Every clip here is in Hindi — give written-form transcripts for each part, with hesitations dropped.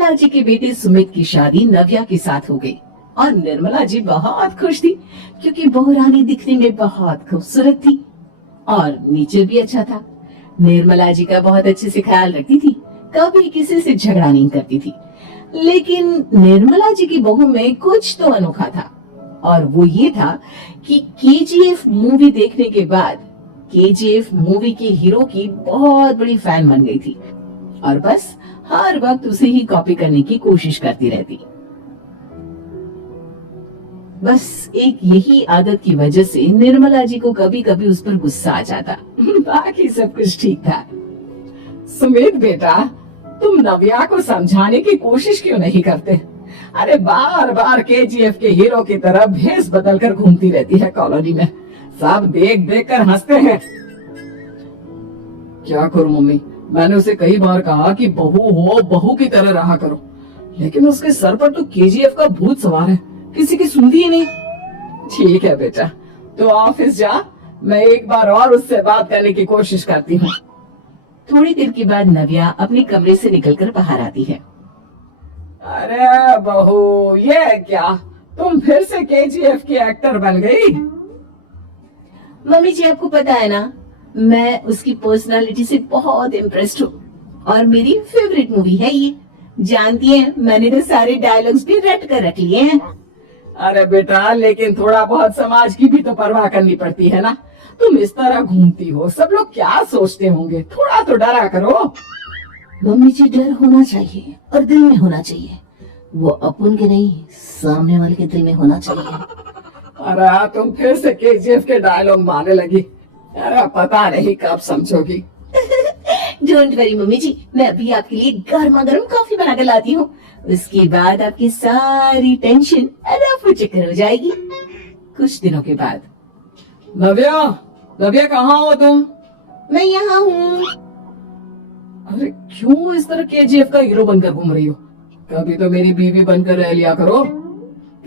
निर्मला जी के बेटे सुमित की शादी नव्या के साथ हो गई और निर्मला जी बहुत खुश थी क्योंकि बहू रानी दिखने में बहुत खूबसूरत थी और नेचर भी अच्छा था। निर्मला जी का बहुत अच्छे से ख्याल रखती थी, कभी किसी से झगड़ा नहीं करती थी। लेकिन निर्मला जी की बहू में कुछ तो अनोखा था और वो ये था कि केजीएफ मूवी देखने के बाद केजीएफ मूवी के हीरो की बहुत बड़ी फैन बन गई थी और बस हर वक्त उसे ही कॉपी करने की कोशिश करती रहती। बस एक यही आदत की वजह से निर्मला जी को कभी कभी उस पर गुस्सा आ जाता। बाकी सब कुछ ठीक था। सुमित बेटा, तुम नव्या को समझाने की कोशिश क्यों नहीं करते? अरे बार बार केजीएफ के हीरो की तरह भेस बदल कर घूमती रहती है कॉलोनी में, सब देख देख कर हंसते हैं। क्या करूं मम्मी, मैंने उसे कई बार कहा कि बहू हो, बहू की तरह रहा करो, लेकिन उसके सर पर तो केजीएफ का भूत सवार है, किसी की सुनती ही नहीं। ठीक है बेटा, तो ऑफिस जा, मैं एक बार और उससे बात करने की कोशिश करती हूँ। थोड़ी देर के बाद नव्या अपने कमरे से निकलकर बाहर आती है। अरे बहू, ये क्या, तुम फिर से केजीएफ की एक्टर बन गई? मम्मी जी, आपको पता है ना, मैं उसकी पर्सनालिटी से बहुत इम्प्रेस्ड हूँ और मेरी फेवरेट मूवी है ये। जानती हैं, मैंने तो सारे डायलॉग्स भी रट कर रख लिए हैं। अरे बेटा, लेकिन थोड़ा बहुत समाज की भी तो परवाह करनी पड़ती है ना। तुम इस तरह घूमती हो, सब लोग क्या सोचते होंगे, थोड़ा तो डरा करो। मम्मी जी, डर होना चाहिए और दिल में होना चाहिए, वो अपन के नहीं, सामने वाले के दिल में होना चाहिए। अरे तुम फिर से केजीएफ के डायलॉग मारने लगी। अरे पता नहीं कब समझोगी। डोंट वरी मम्मी जी, मैं अभी आपके लिए गर्मा गर्म कॉफी बना कर लाती हूँ, उसके बाद आपकी सारी टेंशन रफू चक्कर हो जाएगी। कुछ दिनों के बाद, नव्या, नव्या कहाँ हो तुम? मैं यहाँ हूँ। अरे क्यों इस तरह केजीएफ का हीरो बनकर घूम रही हो? कभी तो मेरी बीवी बनकर रह लिया करो।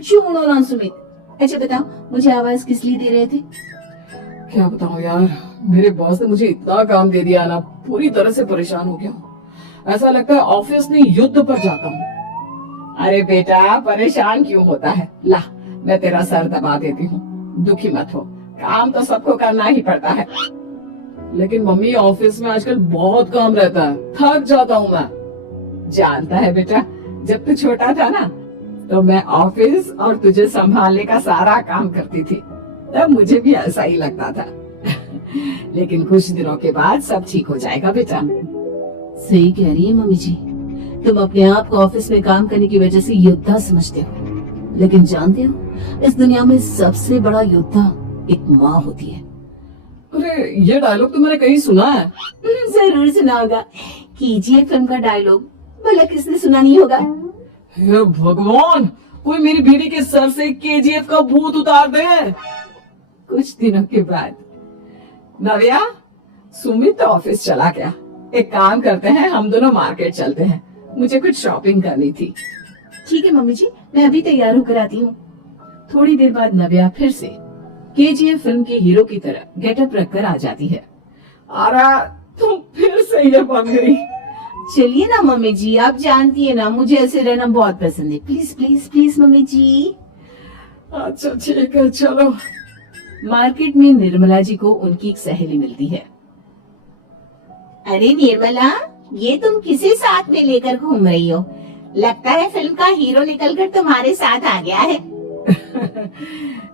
छोड़ो ना सुमित, अच्छा बताओ, मुझे आवाज किस लिए दे रहे थे? क्या बताऊं यार, मेरे बॉस ने मुझे इतना काम दे दिया ना, पूरी तरह से परेशान हो गया हूँ। ऐसा लगता है ऑफिस में युद्ध पर जाता हूँ। अरे बेटा, परेशान क्यों होता है? ला, मैं तेरा सर दबा देती हूँ, दुखी मत हो, काम तो सबको करना ही पड़ता है। लेकिन मम्मी, ऑफिस में आजकल बहुत काम रहता है, थक जाता हूँ मैं। जानता है बेटा, जब तू छोटा था ना, तो मैं ऑफिस और तुझे संभालने का सारा काम करती थी, तब मुझे भी ऐसा ही लगता था। लेकिन कुछ दिनों के बाद सब ठीक हो जाएगा बेटा। सही कह रही है मम्मी जी, तुम अपने आप को ऑफिस में काम करने की वजह से योद्धा समझते हो, लेकिन जानते हो, इस दुनिया में सबसे बड़ा योद्धा एक माँ होती है। अरे ये डायलॉग तो मैंने कहीं सुना है। जरूर सुना होगा, केजीएफ फिल्म का डायलॉग, भला किसने सुना नहीं होगा? हे भगवान, कोई मेरी बीवी के सर से केजीएफ का भूत उतार दे। कुछ दिनों के बाद, नव्या, सुमित तो ऑफिस चला गया, एक काम करते हैं, हम दोनों मार्केट चलते हैं, मुझे कुछ शॉपिंग करनी थी। ठीक है मम्मी जी, मैं अभी तैयार होकर आती हूँ। थोड़ी देर बाद नव्या फिर से केजीएफ फिल्म के हीरो की तरह गेटअप रखकर आ जाती है। अरे तुम फिर से ये बन गई। चलिए ना मम्मी जी, आप जानती है ना, मुझे ऐसे रहना बहुत पसंद है। प्लीज प्लीज प्लीज मम्मी जी। अच्छा ठीक है, चलो। मार्केट में निर्मला जी को उनकी एक सहेली मिलती है। अरे निर्मला, ये तुम किसे साथ में लेकर घूम रही हो? लगता है फिल्म का हीरो निकलकर तुम्हारे साथ आ गया है।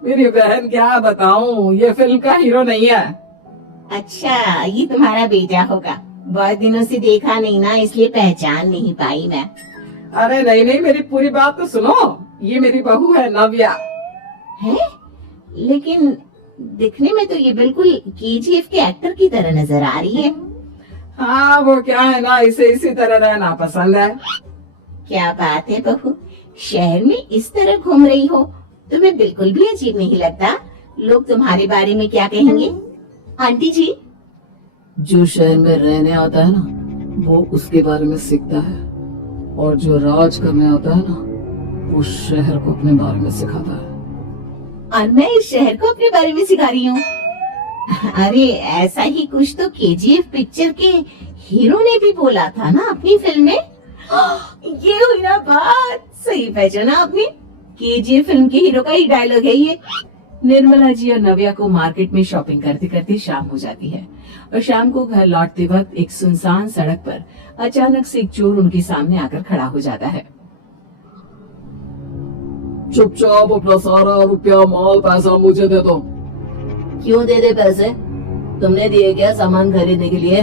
मेरी बहन, क्या बताऊं, ये फिल्म का हीरो नहीं है। अच्छा, ये तुम्हारा बेटा होगा, बहुत दिनों से देखा नहीं ना, इसलिए पहचान नहीं पाई मैं। अरे नहीं नहीं, मेरी पूरी बात तो सुनो, ये मेरी बहू है नव्या। है? लेकिन दिखने में तो ये बिल्कुल केजीएफ के एक्टर की तरह नजर आ रही है। हाँ, वो क्या है ना, इसे इसी तरह रहना पसंद है। क्या बात है बहू, शहर में इस तरह घूम रही हो, तुम्हें बिल्कुल भी अजीब नहीं लगता? लोग तुम्हारे बारे में क्या कहेंगे? आंटी जी, जो शहर में रहने आता है ना, वो उसके बारे में सीखता है, और जो राज करने आता है ना, वो शहर को अपने बारे में सिखाता है। और मैं इस शहर को अपने बारे में सिखा रही हूँ। अरे ऐसा ही कुछ तो केजीएफ पिक्चर के हीरो ने भी बोला था ना अपनी फिल्म में। ये हुई ना बात, सही पहचाना आपने। केजीएफ फिल्म के हीरो का ही डायलॉग है ये। निर्मला जी और नव्या को मार्केट में शॉपिंग करते करते शाम हो जाती है और शाम को घर लौटते वक्त एक सुनसान सड़क पर अचानक से एक चोर उनके सामने आकर खड़ा हो जाता है। चुपचाप अपना सारा रुपया माल पैसा मुझे दे दो। क्यों दे दे पैसे? तुमने दिए क्या सामान खरीदने के लिए?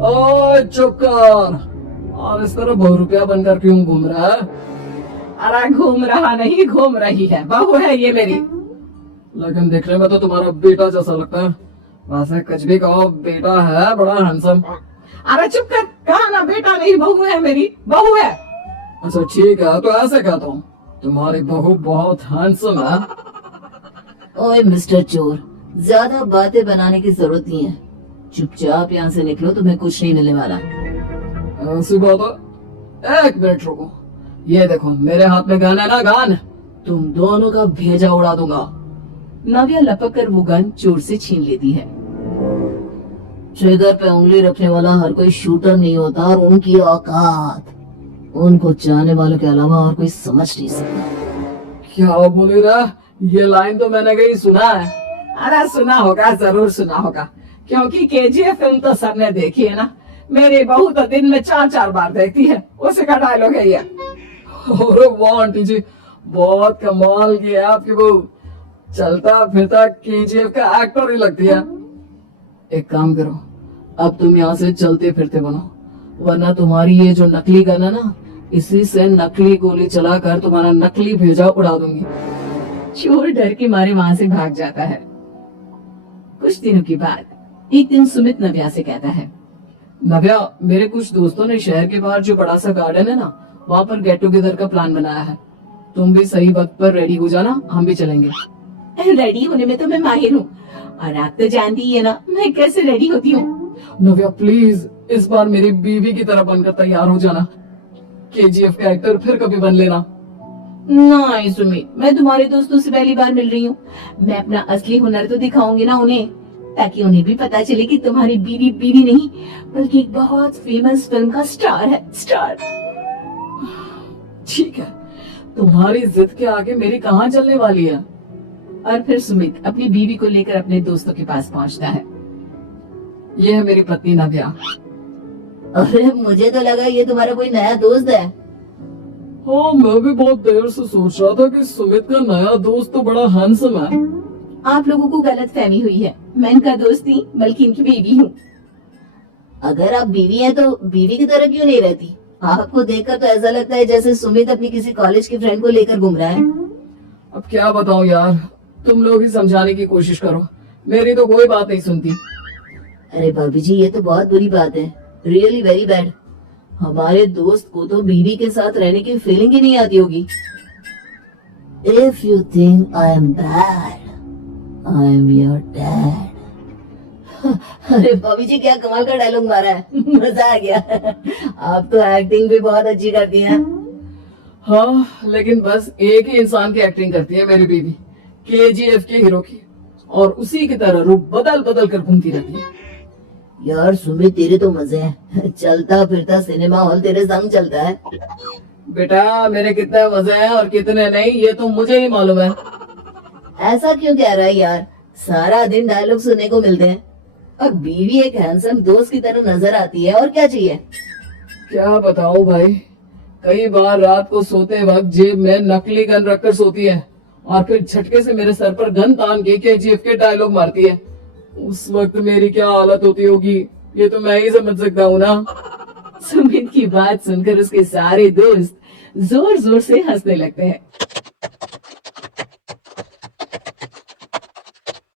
ओए चुप कर, और इस तरह बहु रुपया बनकर क्यों घूम रहा है? अरे घूम रहा नहीं, घूम रही है, बहू है ये मेरी। लेकिन दिखने में तो तुम्हारा बेटा जैसा लगता है। वैसे कुछ भी कहो, बेटा है बड़ा हैंडसम। अरे चुप कर, कहा ना बेटा नहीं, बहू है मेरी, बहू है। अच्छा ठीक है, तो ऐसे कहता हूँ, तुम्हारी बहू बहुत हैंडसम है। ओए मिस्टर चोर, ज्यादा बातें बनाने की जरूरत नहीं है। चुपचाप यहाँ से निकलो, तुम्हें कुछ नहीं मिलने वाला। ऐसी बात है? एक मिनट रुको, ये देखो मेरे हाथ में गन है ना, गन, तुम दोनों का भेजा उड़ा दूंगा। नव्या लपक कर वो गन चोर से छीन लेती है। ट्रिगर पे उंगली रखने वाला हर कोई शूटर नहीं होता, और उनकी औकात उनको चाहने वालों के अलावा और कोई समझ नहीं सकता। क्या बोले रहा? ये लाइन तो मैंने कहीं सुना है। अरे सुना होगा, जरूर सुना होगा, क्योंकि केजीएफ फिल्म तो सबने देखी है ना। मेरी बहू तो दिन में 4-4 बार देखती है, उसी का डायलॉग है ये। अरे वाह आंटी जी, बहुत कमाल की है आपकी बहू, चलता फिरता केजीएफ का एक्टर ही लगती है। एक काम करो, अब तुम यहाँ से चलते फिरते बनो, वरना तुम्हारी ये जो नकली गन है ना, इसी से नकली गोली चलाकर तुम्हारा नकली भेजा उड़ा दूंगी। चोर डर के मारे वहां से भाग जाता है। कुछ दिनों के बाद एक दिन सुमित नव्या से कहता है, नव्या, मेरे कुछ दोस्तों ने शहर के बाहर जो बड़ा सा गार्डन है ना, वहाँ पर गेट टुगेदर का प्लान बनाया है। तुम भी सही वक्त पर रेडी हो जाना, हम भी चलेंगे। रेडी होने में तो मैं माहिर हूँ, और आप तो जानती है ना मैं कैसे रेडी होती हूँ। नव्या प्लीज, इस बार मेरी बीवी की तरह बनकर तैयार हो जाना। केजीएफ का एक्टर फिर कभी बन लेना। नहीं सुमित, मैं तुम्हारे दोस्तों से पहली बार मिल रही हूँ। मैं अपना असली हुनर तो दिखाऊंगी ना उन्हें, ताकि उन्हें भी पता चले कि तुम्हारी बीवी बीवी नहीं, बल्कि एक बहुत फेमस फिल्म का स्टार है, स्टार। ठीक है, तुम्हारी जिद के आगे मेरी कहाँ चलने वाली है। और फिर सुमित अपनी बीवी को लेकर अपने दोस्तों के पास पहुँचता है। यह है मेरी पत्नी नव्या। अरे मुझे तो लगा ये तुम्हारा कोई नया दोस्त है। हाँ, मैं भी बहुत देर से सोच रहा था कि सुमित का नया दोस्त तो बड़ा हैंडसम है। आप लोगों को गलत फहमी हुई है, मैं इनका दोस्त नहीं बल्कि इनकी बीवी हूँ। अगर आप बीवी हैं तो बीवी की तरह क्यों नहीं रहती? आपको देखकर तो ऐसा लगता है जैसे सुमित अपनी किसी कॉलेज के फ्रेंड को लेकर घूम रहा है। अब क्या बताऊं यार, तुम लोग ही समझाने की कोशिश करो, मेरी तो कोई बात नहीं सुनती। अरे भाभी जी, ये तो बहुत बुरी बात है, रियली वेरी बैड। हमारे दोस्त को तो बीवी के साथ रहने की फीलिंग ही नहीं आती होगी। If you think I am bad, I am your dad. अरे भाभी जी, क्या कमाल का डायलॉग मारा है, मजा आ गया। आप तो एक्टिंग भी बहुत अच्छी करती हैं। हाँ, लेकिन बस एक ही इंसान की एक्टिंग करती है मेरी बीवी, केजीएफ के हीरो की, और उसी की तरह रूप बदल बदल कर घूमती रहती है। यार सुमित, तेरे तो मजे हैं, चलता फिरता सिनेमा हॉल तेरे संग चलता है। बेटा, मेरे कितने मजे हैं और कितने नहीं, ये तो मुझे ही मालूम है। ऐसा क्यों कह रहा है यार, सारा दिन डायलॉग सुनने को मिलते हैं, और बीवी एक हैंडसम दोस्त की तरह नजर आती है, और क्या चाहिए। क्या बताऊं भाई, कई बार रात को सोते वक्त जेब में नकली गन रखकर सोती है, और फिर झटके से मेरे सर पर गन तान के केजीएफ के डायलॉग मारती है। उस वक्त मेरी क्या हालत होती होगी, ये तो मैं ही समझ सकता हूँ ना। सुमित की बात सुनकर उसके सारे दोस्त जोर जोर से हंसने लगते हैं।